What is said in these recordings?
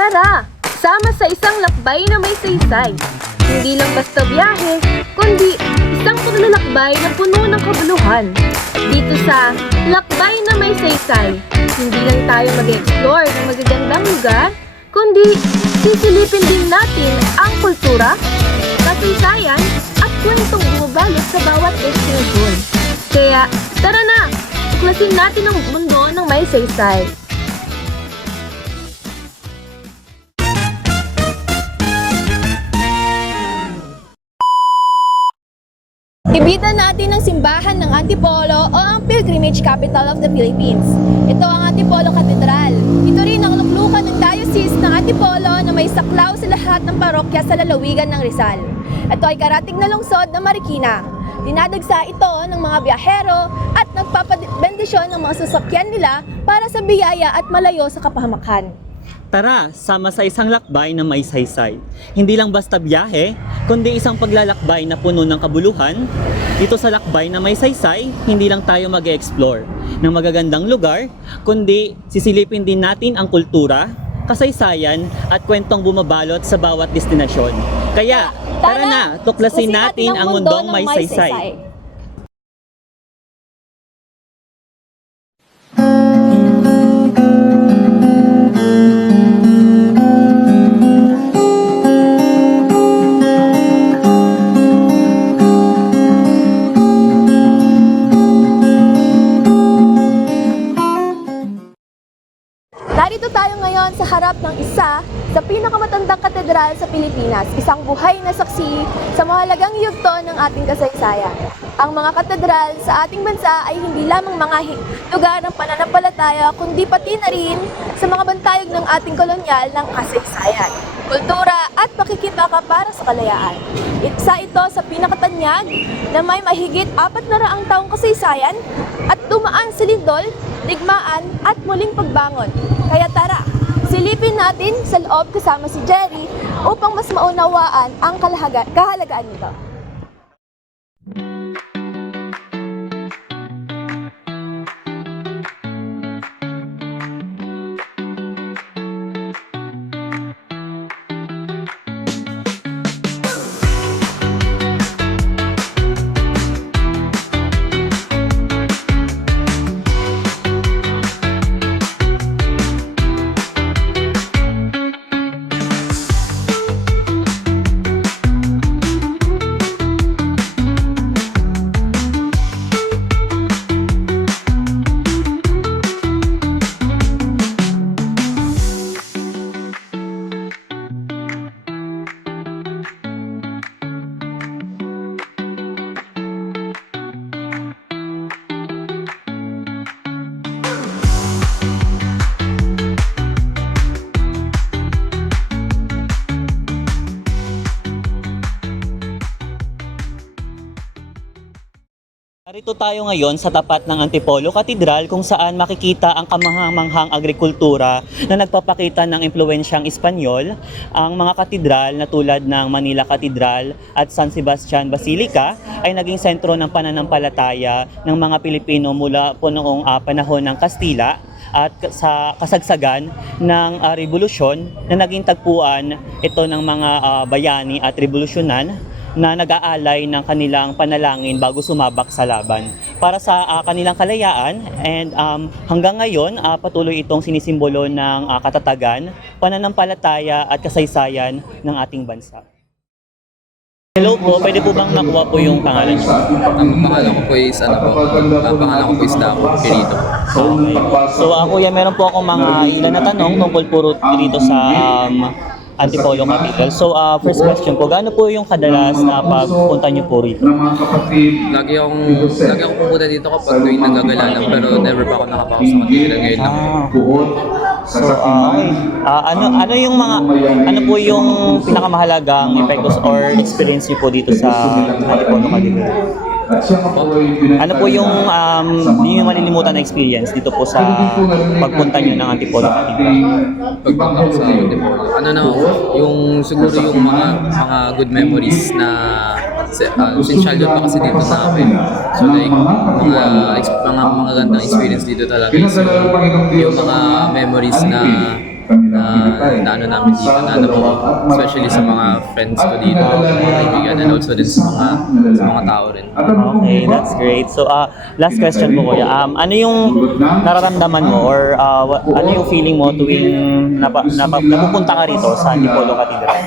Tara, sama sa isang lakbay na may saysay. Hindi lang basta biyahe, kundi isang paglalakbay na puno ng kabuluhan. Dito sa Lakbay na May Saysay, hindi lang tayo mag-explore ng magagandang lugar, kundi sisilipin din natin ang kultura, kasaysayan at kwentong bumabalot sa bawat destinasyon. Kaya tara na, tuklasin natin ang mundo ng may saysay. Ibida natin ang simbahan ng Antipolo o ang pilgrimage capital of the Philippines. Ito ang Antipolo Cathedral. Ito rin ang luklukan ng diocese ng Antipolo na may saklaw sa lahat ng parokya sa lalawigan ng Rizal. Ito ay karatig na lungsod ng Marikina. Dinadagsa ito ng mga biyahero at nagpapabendisyon ng mga sasakyan nila para sa biyaya at malayo sa kapahamakan. Tara, sama sa isang lakbay na may saysay. Hindi lang basta biyahe, kundi isang paglalakbay na puno ng kabuluhan. Dito sa lakbay na may saysay, hindi lang tayo mag-explore ng magagandang lugar, kundi sisilipin din natin ang kultura, kasaysayan at kwentong bumabalot sa bawat destinasyon. Kaya, tara na, tuklasin natin ang mundong may saysay. Narito tayo ngayon sa harap ng isa sa pinakamatandang katedral sa Pilipinas, isang buhay na saksi sa mahalagang yugto ng ating kasaysayan. Ang mga katedral sa ating bansa ay hindi lamang mga lugar ng pananampalataya, kundi pati na rin sa mga bantayog ng ating kolonyal ng kasaysayan, kultura at pakikibaka para sa kalayaan. Isa ito sa pinakatanyag na may mahigit 400 taong kasaysayan at dumaan sa lindol, digmaan at muling pagbangon. Kaya tara, silipin natin sa loob kasama si Jerry upang mas maunawaan ang kahalagaan nito. Narito tayo ngayon sa tapat ng Antipolo Cathedral kung saan makikita ang kamangha-manghang agrikultura na nagpapakita ng impluwensyang Espanyol. Ang mga katedral na tulad ng Manila Cathedral at San Sebastian Basilica ay naging sentro ng pananampalataya ng mga Pilipino mula po noong panahon ng Kastila at sa kasagsagan ng revolusyon na naging tagpuan ito ng mga bayani at revolusyonan na nag-aalay ng kanilang panalangin bago sumabak sa laban para sa kanilang kalayaan, and hanggang ngayon patuloy itong sinisimbolo ng katatagan, pananampalataya at kasaysayan ng ating bansa. Hello po, pwede po bang makuha po yung pangalan niyo? Ang pangalan ko po is Damo Quirito. Okay. So kuya, meron po akong mga ilan na tanong tungkol po dito sa Antipolo Cathedral. So first question po, gaano po yung kadalas na pagpunta niyo po rito? Lagi akong pupunta dito kapag tuwing nagagala lang, pero never pa ako nakapasok sa Cathedral ngayon lang. So ano yung mga po yung pinakamahalagang epektos or experience niyo po dito sa Antipolo Cathedral? Ano po yung hindi nyo malilimutan na experience dito po sa pagpunta nyo ng Antipolo Cathedral? Pagpunta ko sa Antipolo, yung siguro yung mga good memories na since childhood pa kasi dito sa amin. So like mga gandang experience dito talaga. So yung mga memories na na ano namin dito na nabuo. Especially sa mga friends ko dito, mga kaibigan, and also din sa mga tao rin. Okay, that's great. So, last question po kuya. Ano yung nararamdaman mo or ano yung feeling mo tuwing napupunta ka rito sa Antipolo Cathedral?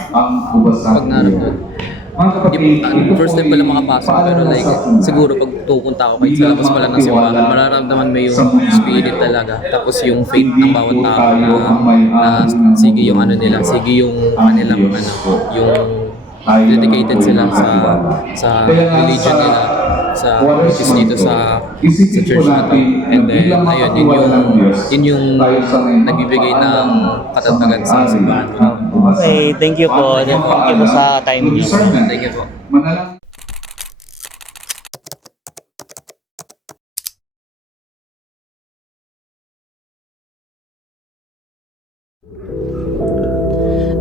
Pag naramdaman, first time ko lang makapasok, pero like, siguro pag pupunta ako kahit sa labas pa lang ng simbahan, mararamdaman mo yung spirit talaga. Tapos yung faith ng bawat tao na sige yung ano nila, sige yung kanilang ano, yung dedicated sila sa religion nila, which is dito sa church na to. And then, ayun, yun yung nagbibigay ng katatagan sa simbahan. Okay, thank you po. Thank you po sa time niyo. Thank you po.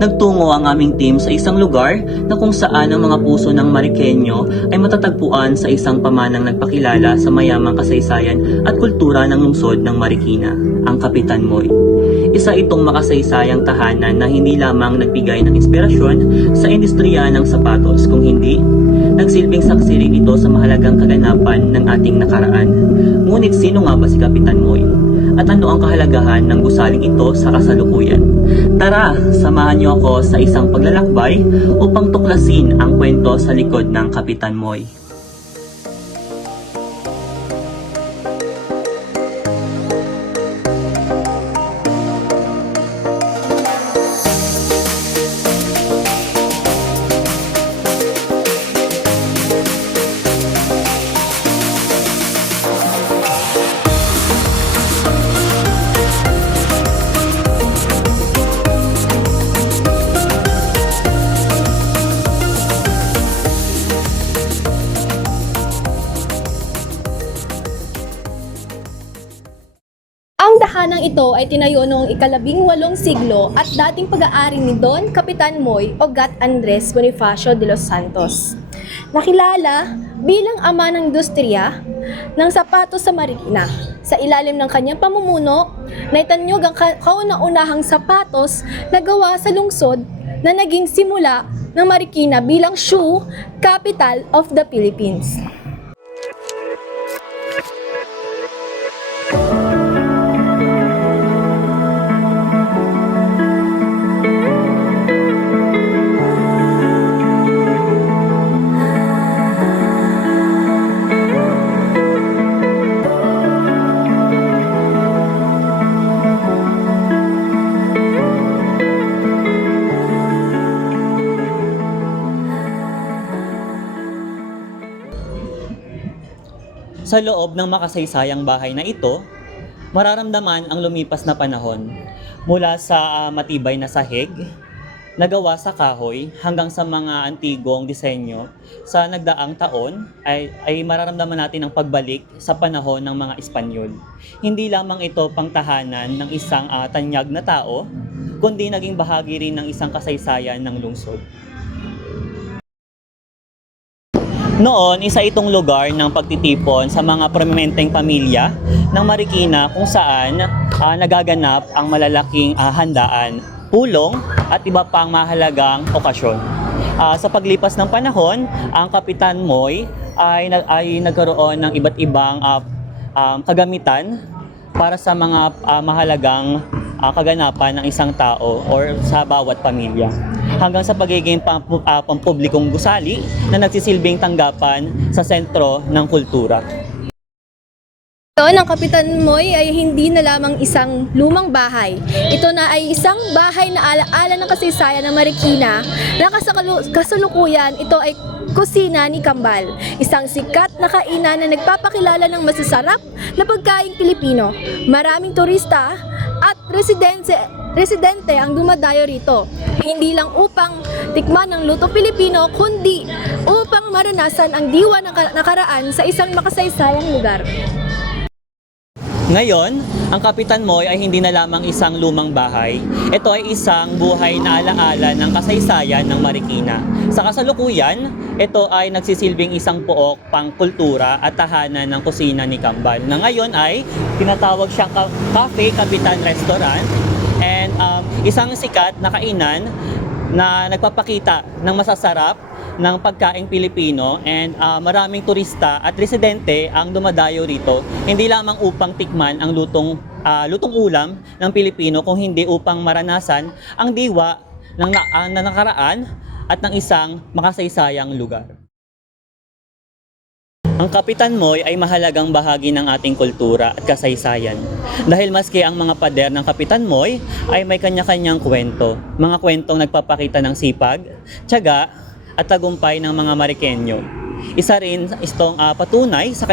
Nagtungo ang aming team sa isang lugar na kung saan ang mga puso ng Marikenyo ay matatagpuan sa isang pamanang nagpakilala sa mayamang kasaysayan at kultura ng lungsod ng Marikina, ang Kapitan Moy. Isa itong makasaysayang tahanan na hindi lamang nagbigay ng inspirasyon sa industriya ng sapatos, kung hindi, nagsilbing saksi rin ito sa mahalagang kaganapan ng ating nakaraan. Ngunit sino nga ba si Kapitan Moy? At ano ang kahalagahan ng gusaling ito sa kasalukuyan? Tara, samahan niyo ako sa isang paglalakbay upang tuklasin ang kwento sa likod ng Kapitan Moy. Ang dahanang ito ay tinayo noong ika-18 siglo at dating pag-aari ni Don Kapitan Moy o Gat Andres Bonifacio de los Santos. Nakilala bilang ama ng industriya ng sapatos sa Marikina. Sa ilalim ng kanyang pamumuno, naitanyog ang kauna-unahang sapatos na gawa sa lungsod na naging simula ng Marikina bilang shoe capital of the Philippines. Sa loob ng makasaysayang bahay na ito, mararamdaman ang lumipas na panahon mula sa matibay na sahig, nagawa sa kahoy hanggang sa mga antigong disenyo. Sa nagdaang taon ay mararamdaman natin ang pagbalik sa panahon ng mga Espanyol. Hindi lamang ito pangtahanan ng isang tanyag na tao, kundi naging bahagi rin ng isang kasaysayan ng lungsod. Noon, isa itong lugar ng pagtitipon sa mga prominenteng pamilya ng Marikina kung saan nagaganap ang malalaking handaan, pulong at iba pang mahalagang okasyon. Sa paglipas ng panahon, ang Kapitan Moy ay nagkaroon ng iba't ibang kagamitan para sa mga mahalagang kaganapan ng isang tao or sa bawat pamilya, hanggang sa pagiging pampublikong gusali na nagsisilbing tanggapan sa sentro ng kultura. Ang Kapitan Moy ay hindi na lamang isang lumang bahay. Ito na ay isang bahay na alaala ng kasaysayan ng Marikina na kasalukuyan ito ay kusina ni Kambal, isang sikat na kainan na nagpapakilala ng masasarap na pagkaing Pilipino. Maraming turista at residente ang dumadayo rito, hindi lang upang tikman ng luto Pilipino, kundi upang maranasan ang diwa ng nakaraan sa isang makasaysayang lugar. Ngayon, ang Kapitan Moy ay hindi na lamang isang lumang bahay. Ito ay isang buhay na alaala ng kasaysayan ng Marikina. Sa kasalukuyan, ito ay nagsisilbing isang pook pangkultura at tahanan ng kusina ni Kambal, na ngayon ay tinatawag siyang Cafe Kapitan Restaurant. And isang sikat na kainan na nagpapakita ng masasarap ng pagkaing Pilipino, and maraming turista at residente ang dumadayo rito, hindi lamang upang tikman ang lutong ulam ng Pilipino, kung hindi upang maranasan ang diwa ng nakaraan at ng isang makasaysayang lugar. Ang Kapitan Moy ay mahalagang bahagi ng ating kultura at kasaysayan. Dahil maski ang mga pader ng Kapitan Moy ay may kanya-kanyang kwento. Mga kwentong nagpapakita ng sipag, tiyaga, at tagumpay ng mga Marikenyo. Isa rin itong patunay sa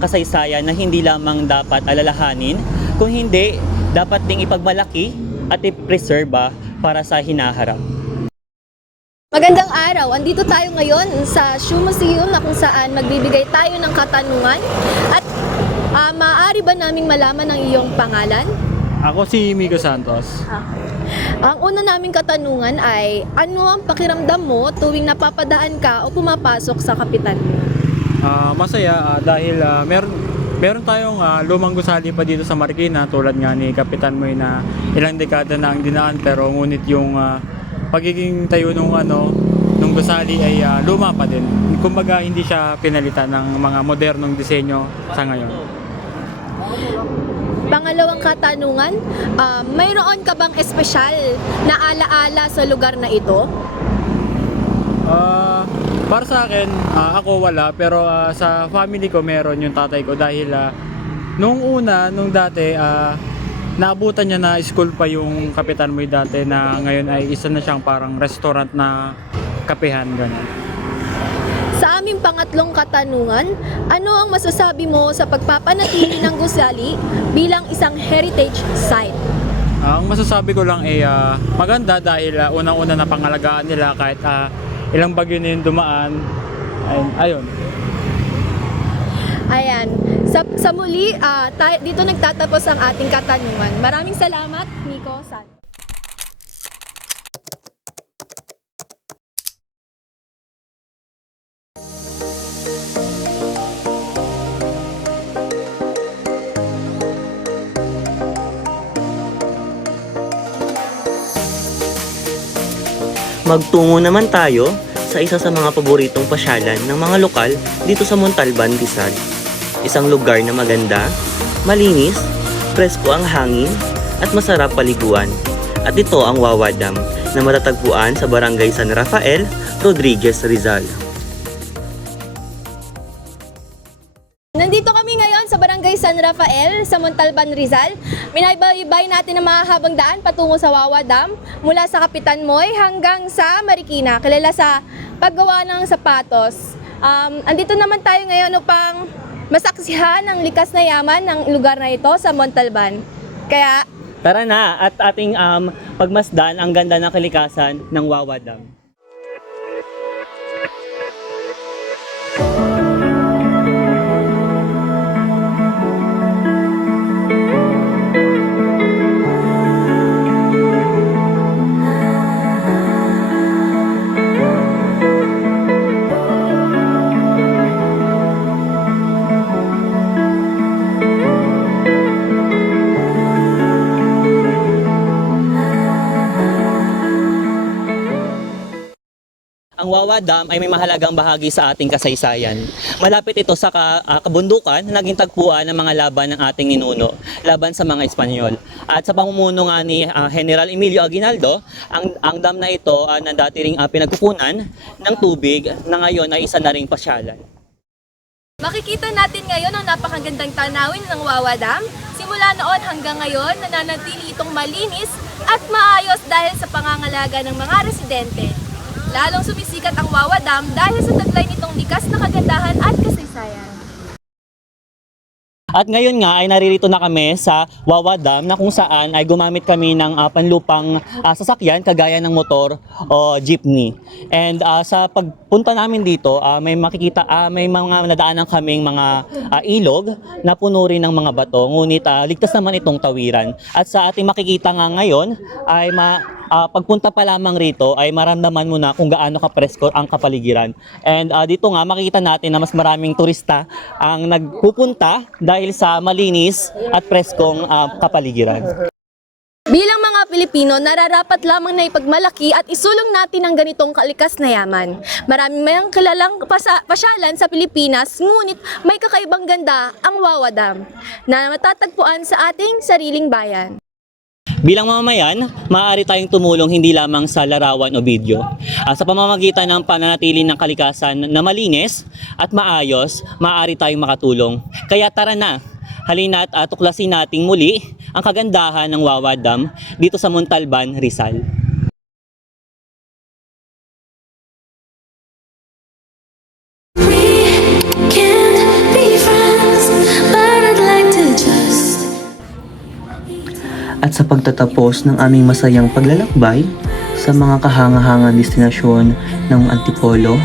kasaysayan na hindi lamang dapat alalahanin, kung hindi dapat ding ipagmalaki at ipreserba para sa hinaharap. Magandang araw! Andito tayo ngayon sa Shoe Museum na kung saan magbibigay tayo ng katanungan at maaari ba naming malaman ang iyong pangalan? Ako si Migo Santos. Ang una naming katanungan ay, ano ang pakiramdam mo tuwing napapadaan ka o pumapasok sa Kapitan Moy? Masaya dahil meron tayong lumang gusali pa dito sa Marikina, tulad nga ni Kapitan Moy na ilang dekada na ang dinaan, pero ngunit yung pagiging tayo nung gusali ay luma pa din. Kumbaga hindi siya pinalitan ng mga modernong disenyo sa ngayon. Pangalawang katanungan, mayroon ka bang espesyal na alaala sa lugar na ito? Para sa akin, ako wala, pero sa family ko meron yung tatay ko, dahil nung dati, naabutan niya na school pa yung Kapitan Moy dati, na ngayon ay isa na siyang parang restaurant na kapehan, gano'n. Sa aming pangatlong katanungan, ano ang masasabi mo sa pagpapanatili ng gusali bilang isang heritage site? Ang masasabi ko lang ay maganda, dahil unang-una na pangalagaan nila kahit ilang bagyo na yung dumaan. Ayun. Ayan. Sa muli, dito nagtatapos ang ating katanungan. Maraming salamat, Nico San. Magtungo naman tayo sa isa sa mga paboritong pasyalan ng mga lokal dito sa Montalban, Rizal. Isang lugar na maganda, malinis, presko ang hangin, at masarap paliguan. At ito ang Wawa Dam na matatagpuan sa Barangay San Rafael, Rodriguez, Rizal. Nandito kami ngayon sa Barangay San Rafael sa Montalban, Rizal. Minaybay natin ang mahabang daan patungo sa Wawa Dam mula sa Kapitan Moy hanggang sa Marikina, kilala sa paggawa ng sapatos. Andito naman tayo ngayon upang masaksihan ang likas na yaman ng lugar na ito sa Montalban. Kaya Tara na at ating pagmasdan ang ganda ng kalikasan ng Wawa Dam. Ang Wawa Dam ay may mahalagang bahagi sa ating kasaysayan. Malapit ito sa kabundukan na naging tagpuan ng mga laban ng ating ninuno, laban sa mga Espanyol. At sa pamumuno nga ni General Emilio Aguinaldo, ang dam na ito na dati ring pinagkukunan ng tubig na ngayon ay isa na ring pasyalan. makikita natin ngayon ang napakagandang tanawin ng Wawa Dam. Simula noon hanggang ngayon, nananatili itong malinis at maayos dahil sa pangangalaga ng mga residente. Lalong sumisikat ang Wawa Dam dahil sa taglay nitong likas na kagandahan at kasaysayan. At ngayon nga ay naririto na kami sa Wawa Dam na kung saan ay gumamit kami ng panlupang sasakyan kagaya ng motor o jeepney. And sa pagpunta namin dito, may makikita, may mga nadaanan kaming mga ilog na puno rin ng mga bato. Ngunit ligtas naman itong tawiran. At sa ating makikita nga ngayon ay pagpunta pa lamang rito ay maramdaman mo na kung gaano kapresko ang kapaligiran. And dito nga makikita natin na mas maraming turista ang nagpupunta dahil sa malinis at preskong kapaligiran. Bilang mga mga Pilipino, nararapat lamang na ipagmalaki at isulong natin ang ganitong kalikas na yaman. Marami mayang kilalang pasyalan sa Pilipinas, ngunit may kakaibang ganda ang Wawa Dam na matatagpuan sa ating sariling bayan. Bilang mamamayan, maaari tayong tumulong hindi lamang sa larawan o video. Sa pamamagitan ng pananatili ng kalikasan na malinis at maayos, maaari tayong makatulong. Kaya tara na, halina't tuklasin nating muli ang kagandahan ng Wawa Dam dito sa Montalban, Rizal. At sa pagtatapos ng aming masayang paglalakbay sa mga kahangahangang destinasyon ng Antipolo,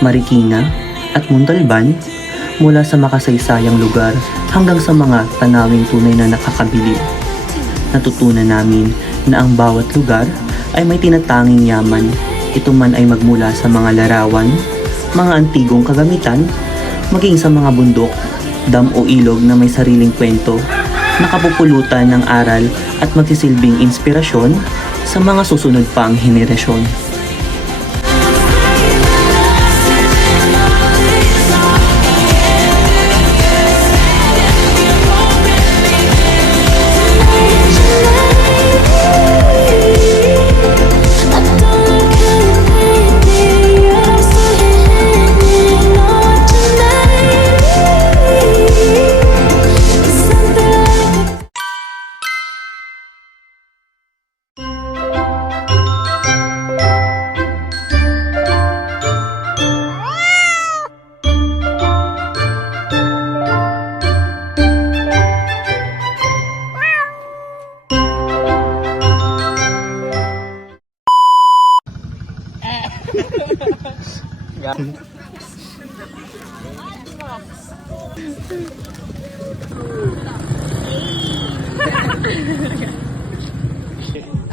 Marikina at Montalban, mula sa makasaysayang lugar hanggang sa mga tanawing tunay na nakakabilib. Natutunan namin na ang bawat lugar ay may tinatanging yaman, ito man ay magmula sa mga larawan, mga antigong kagamitan, maging sa mga bundok, dam o ilog na may sariling kwento, nakapupulutan ng aral at magsisilbing inspirasyon sa mga susunod pang henerasyon.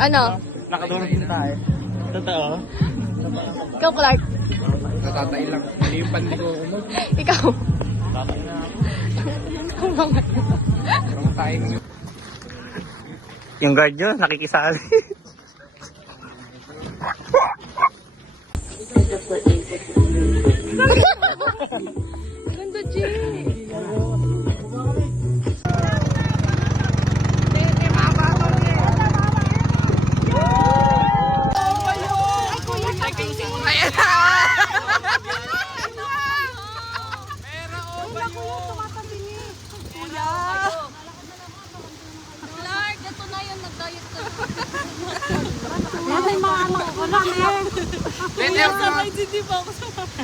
Ano? Nakadulog din tayo. Totoo? Ikaw, Clark. Natatay lang. Hindi yung pandi ko umog. Ikaw. Ikaw naman. Yung guard nyo, nakikisali. Ganda, Jay. Clark, ito na yung nag-diet ka.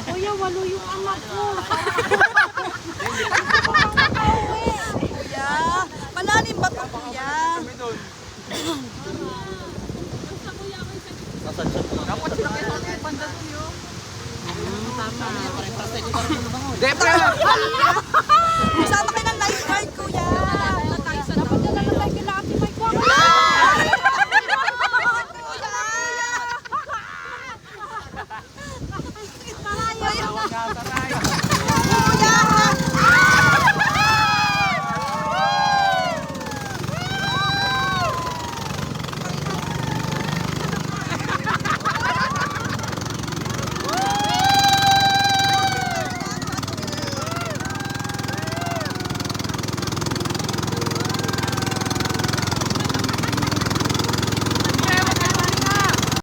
Kuya, walo yung anak ko. Kuya, malalim ba ito, kuya? Sama